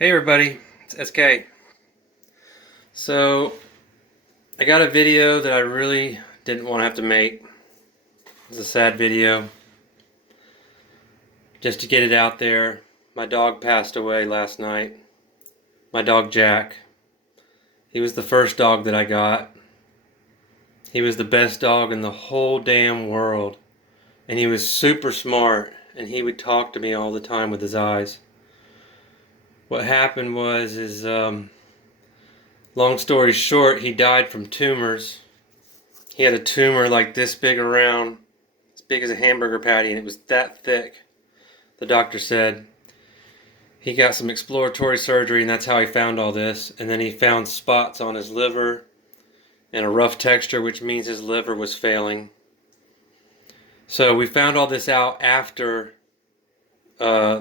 Hey everybody, it's SK. So I got a video that I really didn't want to have to make. It's a sad video. Just to get it out there, my dog passed away last night. My dog Jack. He was the first dog that I got. He was the best dog in the whole damn world. And he was super smart, and he would talk to me all the time with his eyes. What happened was, long story short, he died from tumors. He had a tumor like this big around, as big as a hamburger patty, and it was that thick. The doctor said he got some exploratory surgery, and that's how he found all this. And then he found spots on his liver and a rough texture, which means his liver was failing. So we found all this out after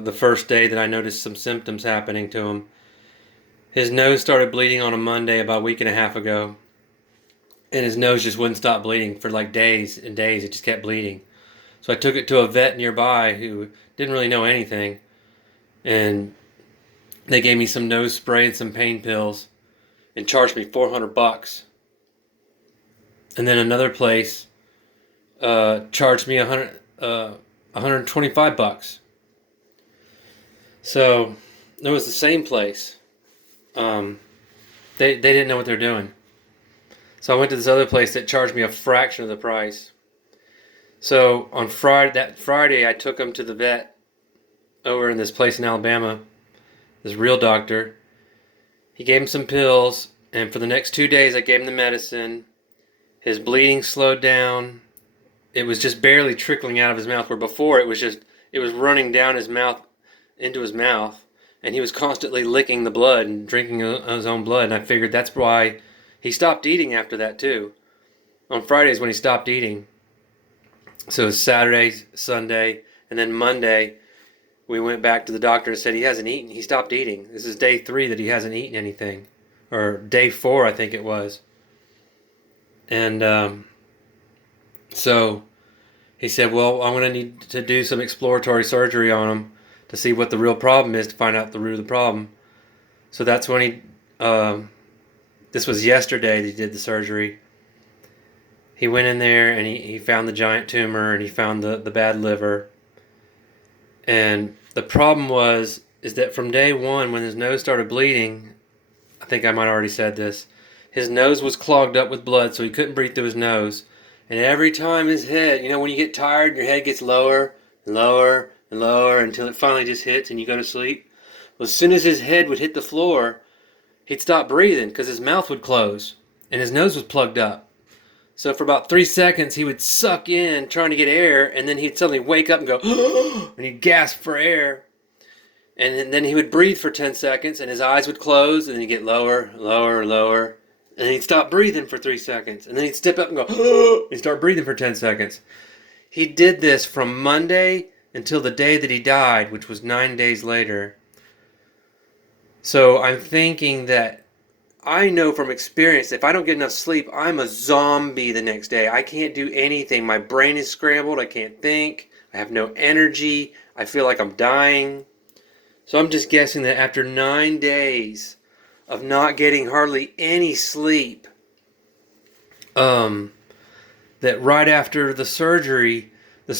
the first day that I noticed some symptoms happening to him. His nose started bleeding on a Monday about a week and a half ago. And his nose just wouldn't stop bleeding for like days and days. It just kept bleeding. So I took it to a vet nearby who didn't really know anything. And they gave me some nose spray and some pain pills and charged me $400. And then another place charged me $125. So it was the same place. They didn't know what they're doing. So I went to this other place that charged me a fraction of the price. So on Friday, I took him to the vet over in this place in Alabama, this real doctor. He gave him some pills, and for the next 2 days, I gave him the medicine. His bleeding slowed down. It was just barely trickling out of his mouth, where before it was running down his mouth into his mouth, and he was constantly licking the blood and drinking his own blood. And I figured that's why he stopped eating after that too. On Fridays when he stopped eating. So it was Saturday, Sunday, and then Monday we went back to the doctor and said he hasn't eaten. He stopped eating. This is day 3 that he hasn't eaten anything. Or day 4, I think it was. And so he said, well, I'm going to need to do some exploratory surgery on him to see what the real problem is, to find out the root of the problem. So that's when this was yesterday that he did the surgery. He went in there and he found the giant tumor and he found the bad liver. And the problem is that from day 1, when his nose started bleeding, I think I might have already said this, his nose was clogged up with blood, so he couldn't breathe through his nose. And every time his head, when you get tired, your head gets lower and lower and lower until it finally just hits and you go to sleep. Well, as soon as his head would hit the floor, he'd stop breathing because his mouth would close and his nose was plugged up. So for about 3 seconds, he would suck in trying to get air, and then he'd suddenly wake up and go, and he'd gasp for air. And then he would breathe for 10 seconds, and his eyes would close, and then he'd get lower, lower, lower. And then he'd stop breathing for 3 seconds. And then he'd step up and go, and he'd start breathing for 10 seconds. He did this from Monday until the day that he died, which was 9 days later. So I'm thinking that I know from experience that if I don't get enough sleep, I'm a zombie the next day. I can't do anything. My brain is scrambled. I can't think. I have no energy. I feel like I'm dying. So I'm just guessing that after 9 days of not getting hardly any sleep, that right after the surgery I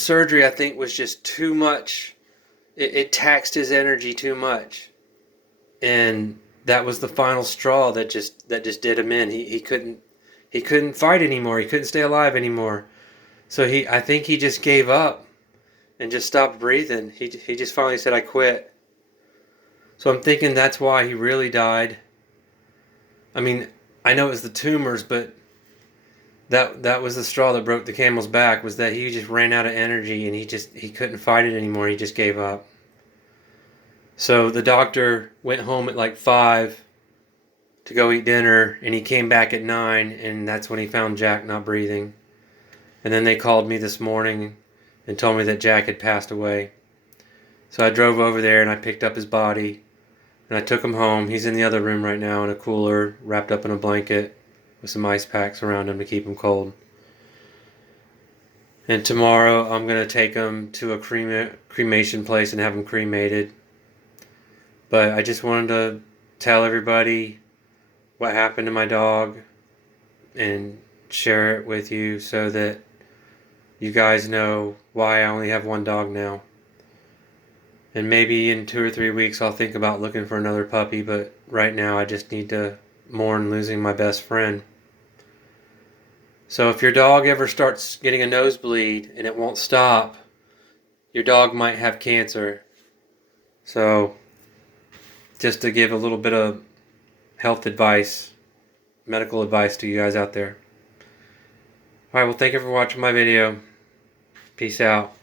think was just too much. It taxed his energy too much. And that was the final straw that just did him in. He couldn't fight anymore. He couldn't stay alive anymore. So I think he just gave up and just stopped breathing. He just finally said, I quit. So I'm thinking that's why he really died. I mean, I know it was the tumors, but that was the straw that broke the camel's back, was that he just ran out of energy and he couldn't fight it anymore. He just gave up. So the doctor went home at like 5 to go eat dinner, and he came back at 9, and that's when he found Jack not breathing. And then they called me this morning and told me that Jack had passed away. So I drove over there and I picked up his body and I took him home. He's in the other room right now in a cooler, wrapped up in a blanket with some ice packs around him to keep him cold. And tomorrow I'm going to take him to a cremation place and have him cremated. But I just wanted to tell everybody what happened to my dog and share it with you so that you guys know why I only have one dog now. And maybe in 2 or 3 weeks I'll think about looking for another puppy, but right now I just need to mourn losing my best friend. So if your dog ever starts getting a nosebleed and it won't stop, your dog might have cancer. So just to give a little bit of health advice, medical advice to you guys out there. Alright, well, thank you for watching my video. Peace out.